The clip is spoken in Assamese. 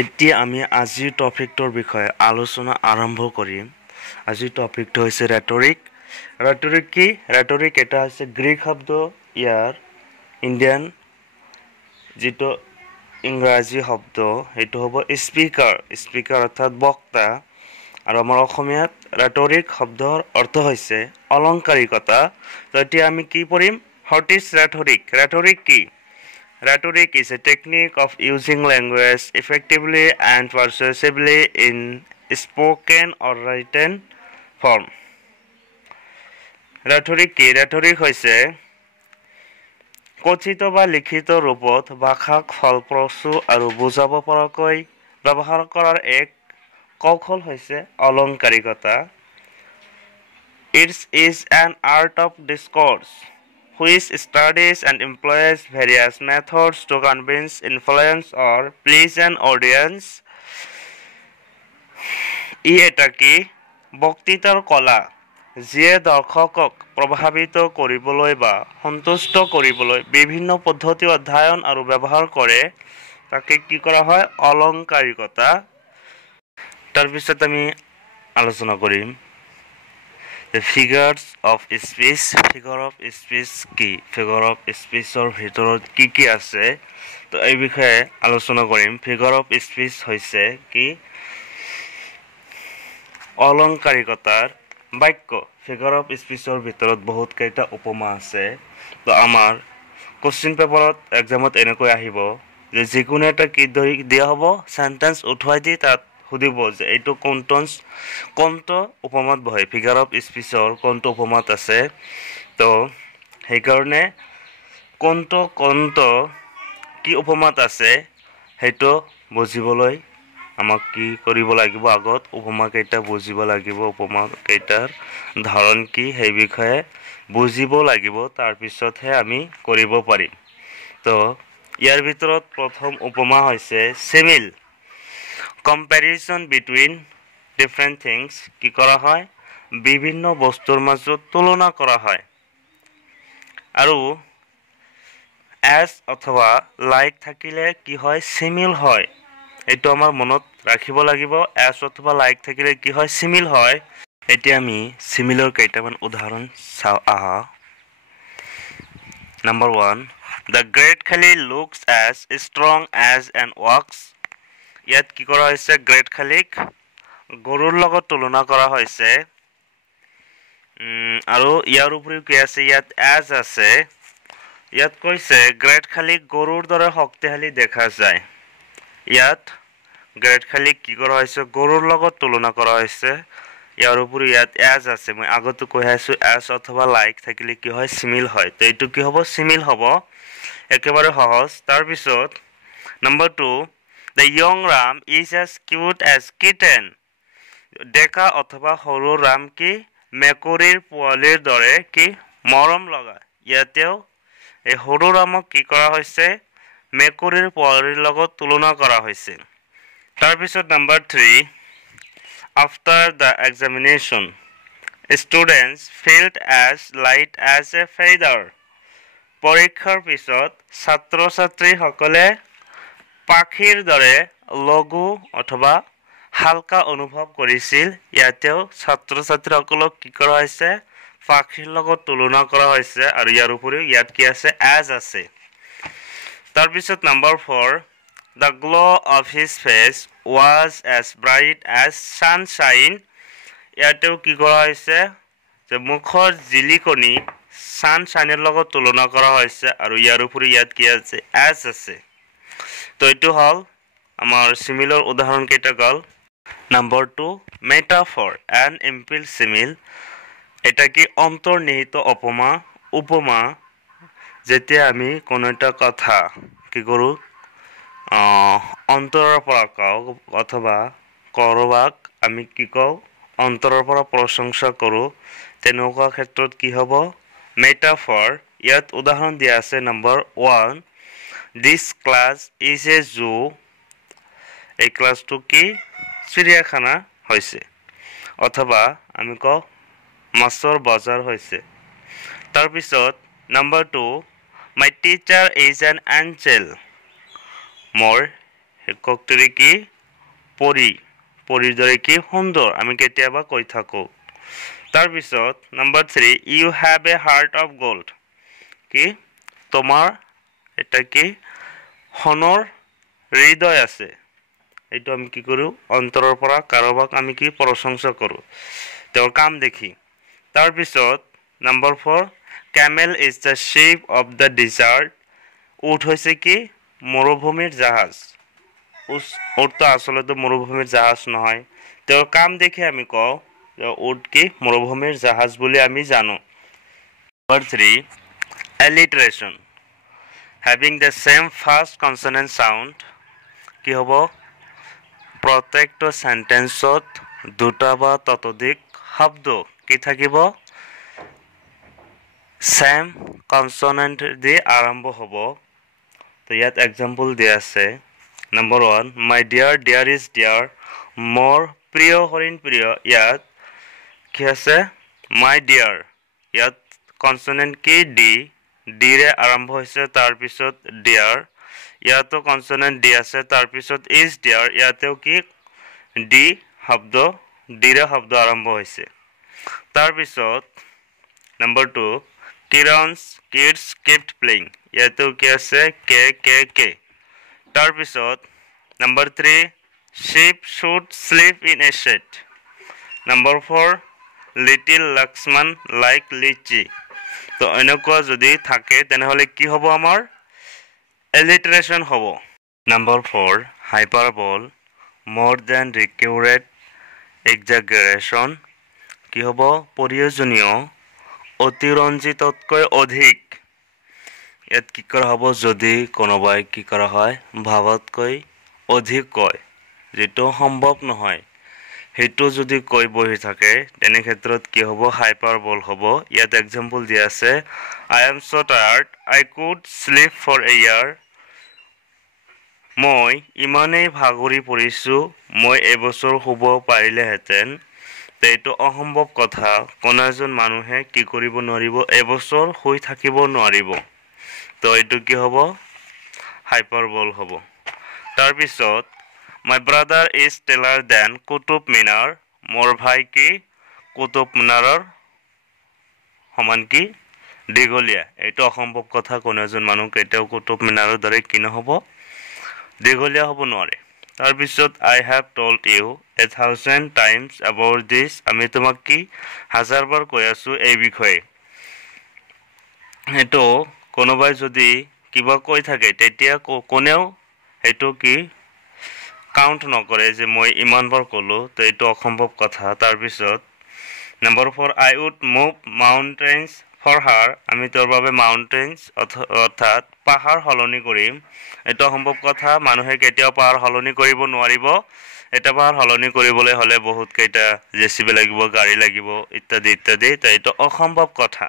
এতিয়া আমি আজিৰ টপিকটোৰ বিষয়ে আলোচনা আৰম্ভ কৰিম। আজিৰ টপিকটো হৈছে ৰেটৰিক। ৰেটৰিক কি? ৰেটৰিক এটা হৈছে গ্ৰীক শব্দ, ইয়াৰ ইণ্ডিয়ান যিটো ইংৰাজী শব্দ সেইটো হ'ব স্পিকাৰ। স্পিকাৰ অৰ্থাৎ বক্তা। আৰু আমাৰ অসমীয়াত ৰেটৰিক শব্দৰ অৰ্থ হৈছে অলংকাৰিকতা। তো এতিয়া আমি কি পঢ়িম? What is ৰেটৰিক? ৰেটৰিক কি? Rhetoric is a technique of using language effectively and persuasively in spoken or written form. Rhetoric কি? Rhetoric হৈছে কথিত বা লিখিত ৰূপত ভাষাক ফলপ্ৰসূ আৰু বুজাব পৰাকৈ ব্যৱহাৰ কৰাৰ এক কৌশল হৈছে অলংকাৰিকতা. It is an art of discourse which studies and employs various methods to convince, influence, or please an audience. ই এটা কি? বক্তৃতাৰ কলা, যিয়ে দৰ্শকক প্ৰভাৱিত কৰিবলৈ বা সন্তুষ্ট কৰিবলৈ বিভিন্ন পদ্ধতি অধ্যয়ন আৰু ব্যৱহাৰ কৰে, তাকে কি কৰা হয়? অলংকাৰিকতা. তাৰপিছত আমি আলোচনা কৰিম The figures of speech. Figure of speech কি? Figure of speechৰ ভিতৰত কি আছে? তো এই বিষয়ে আলোচনা কৰিম। Figure of speech হৈছে কি? অলংকাৰিকতাৰ বাক্য। Figure of speechৰ ভিতৰত বহুত কেইটা উপমা আছে। তো আমাৰ কোশ্চিন পেপাৰত এক্সামত এনেকৈ আহিব যে যিকোনো এটা কি দিয়া হ'ব, চেণ্টেন্স উঠুৱাই দি তাত সুধিব যে এইটো কোনটো উপমাত বহে, ফিগাৰ অফ স্পীচৰ কোনটো উপমাত আছে। তো সেইকাৰণে কোনটো কি উপমাত আছে সেইটো বুজিবলৈ আমাক কি কৰিব লাগিব? আগত উপমা কেইটা বুজিব লাগিব, উপমা কেইটাৰ ধাৰণ কি সেই বিষয়ে বুজিব লাগিব, তাৰপিছতহে আমি কৰিব পাৰিম। তো ইয়াৰ ভিতৰত প্ৰথম উপমা হৈছে চিমিল। কম্পেৰিজন বিটুইন ডিফাৰেণ্ট থিংছ কি কৰা হয়? বিভিন্ন বস্তুৰ মাজত তুলনা কৰা হয়। আৰু এজ অথবা লাইক থাকিলে কি হয়? চিমিল হয়। এইটো আমাৰ মনত ৰাখিব লাগিব। এজ অথবা লাইক থাকিলে কি হয়? চিমিল হয়। এতিয়া আমি চিমিলৰ কেইটামান উদাহৰণ চাওঁ আহা। Number 1. The great Khali looks as strong as an ox. ইয়াত কি কৰা হৈছে? গ্ৰেট খালিক গৰুৰ লগত তুলনা কৰা হৈছে। আৰু ইয়াৰ উপৰিও কি আছে? ইয়াত এজ আছে। ইয়াত কৈছে গ্ৰেট খালিক গৰুৰ দৰে শক্তিশালী দেখা যায়। ইয়াত গ্ৰেট খালিক কি কৰা হৈছে? গৰুৰ লগত তুলনা কৰা হৈছে। ইয়াৰ উপৰিও ইয়াত এজ আছে। মই আগতো কৈ আছোঁ এজ অথবা লাইক থাকিলে কি হয়? চিমিল হয়। তো এইটো কি হ'ব? চিমিল হ'ব। একেবাৰে সহজ। তাৰপিছত number 2. The young ram is as cute as kitten. ডেকা অথবা সৰু ৰাম কি? মেকুৰীৰ পোৱালিৰ দৰে কি? মৰম লগা। ইয়াতেও এই সৰু ৰামক কি কৰা হৈছে? মেকুৰীৰ পোৱালিৰ লগত তুলনা কৰা হৈছে। তাৰপিছত number 3. After the examination, students felt as light as a feather. পৰীক্ষাৰ পিছত ছাত্ৰ ছাত্ৰীসকলে পাখিৰ দৰে লঘু অথবা হালকা অনুভৱ কৰিছিল। ইয়াতেও ছাত্ৰ ছাত্ৰীসকলক কি কৰা হৈছে? পাখিৰ লগত তুলনা কৰা হৈছে। আৰু ইয়াৰ উপৰিও ইয়াত কি আছে? এজ আছে। তাৰপিছত number 4. The glow of his face was as bright as sunshine. ইয়াতেও কি কৰা হৈছে? যে মুখৰ জিলিকনি ছানশ্বাইনৰ লগত তুলনা কৰা হৈছে। আৰু ইয়াৰ উপৰিও ইয়াত কি আছে? এজ আছে। তো এইটো হ'ল আমাৰ চিমিলৰ উদাহৰণ কেইটা গ'ল। Number 2. Metaphor and implied simile. এটা কি? অন্তৰ্নিহিত উপমা। যেতিয়া আমি কোনো এটা কথা কি কৰোঁ? অন্তৰৰ পৰা কওঁ অথবা কৰোবাক আমি কি কওঁ? অন্তৰৰ পৰা প্ৰশংসা কৰোঁ। তেনেকুৱা ক্ষেত্ৰত কি হ'ব? মেটাফৰ। ইয়াত উদাহৰণ দিয়া আছে। Number 1. This class is a zoo. এই ক্লাছটো কি? চিৰিয়াখানা হৈছে। অথবা আমি কওঁ মাছৰ বজাৰ হৈছে। তাৰপিছত number 2. My teacher is an angel. মোৰ শিক্ষকটিৰে কি পৰি পৰিৰ দৰে কি সুন্দৰ আমি কেতিয়াবা কৈ থাকোঁ তাৰপিছত number 3 you have a heart of gold কি তোমাৰ এটা কি সোণৰ হৃদয় আছে এইটো আমি কি কৰোঁ অন্তৰৰ পৰা কাৰোবাক আমি কি প্ৰশংসা কৰোঁ তেওঁৰ কাম দেখি তাৰপিছত number 4 camel is the ship of the desert উট হৈছে কি মৰুভূমিৰ জাহাজ উটটো আচলতে মৰুভূমিৰ জাহাজ নহয় তেওঁৰ কাম দেখি আমি কওঁ উট কি মৰুভূমিৰ জাহাজ বুলি আমি জানো number 3 alliteration having the same first consonant sound কি হ'ব প্ৰত্যেকটো সেন্টেন্সত দুটা বা ততোধিক শব্দ কি থাকিব সেম কনসোনেন্ট দি আৰম্ভ হ'ব তো ইয়াত এক্সাম্পল দিয়া আছে number 1 my dear dear is dear মোৰ প্ৰিয় হৰিণ প্ৰিয় ইয়াত কি আছে মাই ডিয়াৰ ইয়াত কনসোনেন্ট কি ডি ডিৰে আৰম্ভ হৈছে তাৰ পিছত ডিয়াৰ ইয়াতো কনসোনেন্ট ডি আছে তাৰ পিছত ইজ ডিয়াৰ ইয়াতেও কি ডি শব্দ ডিৰে শব্দ আৰম্ভ হৈছে তাৰ পিছত নম্বৰ 2 কিৰণস কিডস kept playing ইয়াতেও কি আছে কে কে কে তাৰ পিছত number 3 sheep should sleep in a shed number 4 little Lakshman like lychee তো এনেকুৱা যদি থাকে তেনেহলে কি হ'ব আমাৰ alliteration হ'ব number 4 hyperbole more than required exaggeration কি হ'ব প্ৰয়োজনীয় অতিৰঞ্জিততকৈ অধিক ইয়াত কি কৰা হ'ব যদি কোনোবাই কি কৰা হয় ভাৱতকৈ অধিক কয় যেটো সম্ভৱ নহয় হেতু যদি কৈ বহি থাকে তেনে ক্ষেত্ৰত কি হ'ব হাইপাৰবল হ'ব ইয়াত এক্সাম্পল দিয়া আছে I am so tired I could sleep for a year মই ইমানেই ভাগৰি পৰিছো মই এবছৰ শুব পাৰিলেহেঁতেন এইটো অসম্ভৱ কথা কোনো এজন মানুহে কি কৰিব নোৱাৰিব এবছৰ শুই থাকিব নোৱাৰিব তো এইটো কি হ'ব হাইপাৰবল হ'ব তাৰ পিছত my brother is taller than Qutub Minar মোৰ ভাই কি কুতুব মিনাৰৰ সমান কি দীঘলীয়া এইটো অসম্ভৱ কথা কোনো এজন মানুহ কেতিয়াও কুতুব মিনাৰৰ দৰে কি নহ'ব দীঘলীয়া হ'ব নোৱাৰে তাৰ পিছত I have told you 1000 times about this আমি তোমাক কি হাজাৰবাৰ কৈ আছো এই বিষয়ে এটো কোনোবাই যদি কিবা কৈ থাকে তেতিয়া কোনেও এটো কি কাউন্ট নকৰে যে মই ইমানবাৰ কলো তো এটো অসম্ভৱ কথা তাৰ পিছত number 4 I would move mountains for her আমি তোৰ বাবে মাউন্টেন্স অৰ্থাৎ পাহাৰ হলনি কৰিম এটো সম্ভৱ কথা মানুহে কেতিয়াও পাহাৰ হলনি কৰিব নোৱাৰিব এটা পাহাৰ হলনি কৰিবলৈ হলে বহুত কেইটা জেচিবি লাগিব গাড়ী লাগিব ইত্যাদি ইত্যাদি তো এটো অসম্ভৱ কথা